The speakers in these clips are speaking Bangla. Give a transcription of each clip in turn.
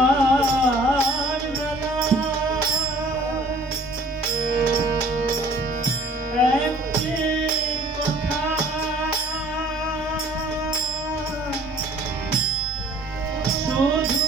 আমার একটি কথা শুধু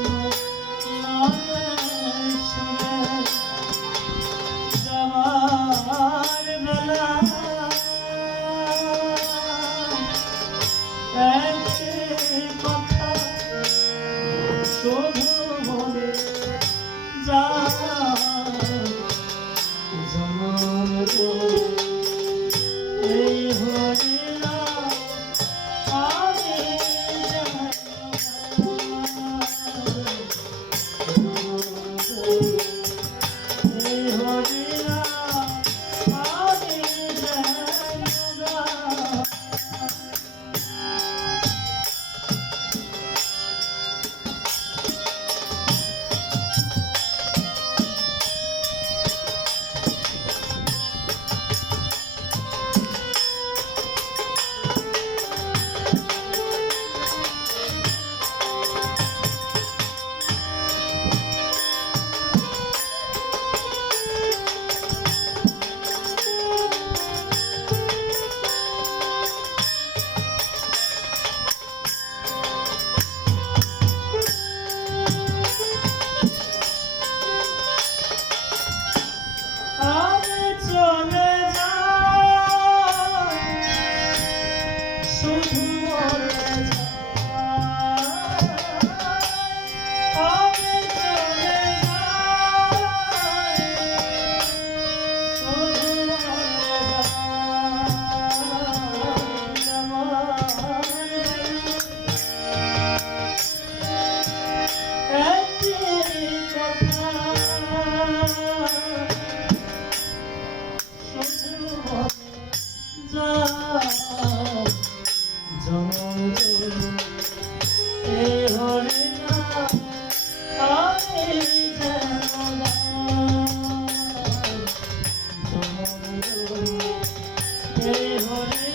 এই হরে Hey, hey, hey.